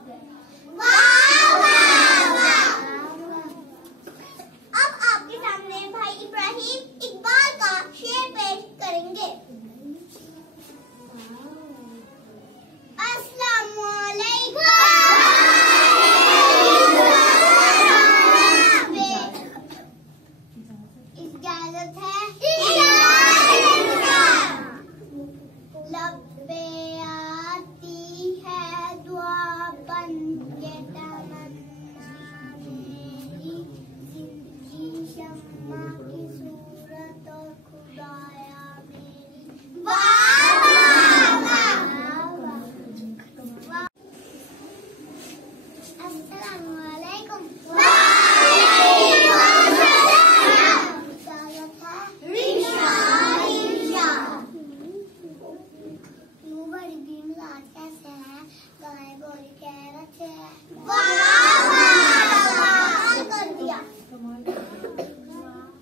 अब आपके सामने भाई इब्राहिम इकबाल का शेर पेश करेंगे।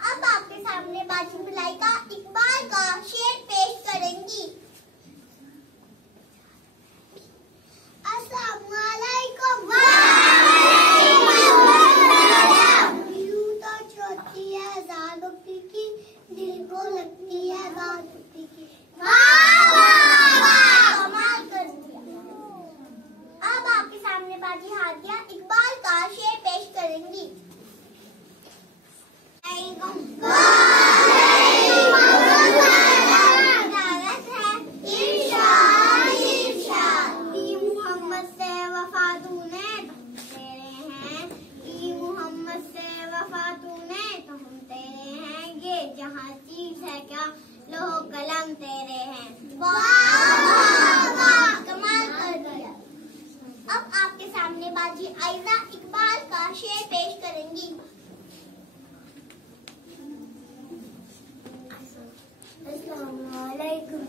अब आपके सामने बाजी मलाइका इकबाल का शेर पेश करेंगी। अस्सलामुअलैकुम। यूं तो छोटी है ज़ादुकी की, दिल को लगती है ज़ादुकी की। कमाल कर दिया। अब आपके सामने बाजी हादिया इकबाल का शेर पेश करेंगी। जहाँ चीज है क्या लोहो कलम तेरे हैं। वाह कमाल कर दिया। अब आपके सामने बाजी आयजा इकबाल का शेर पेश करेंगी। अस्सलामुअलैकुम।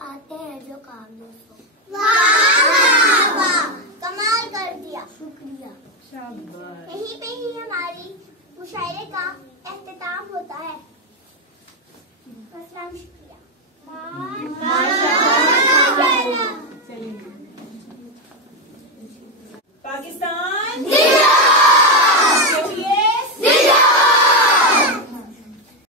आते हैं जो काम दोस्तों। वाह कमाल कर दिया। शुक्रिया। यहीं पे ही हमारी मुशायरे का एख्तिताम होता है। शुक्रिया।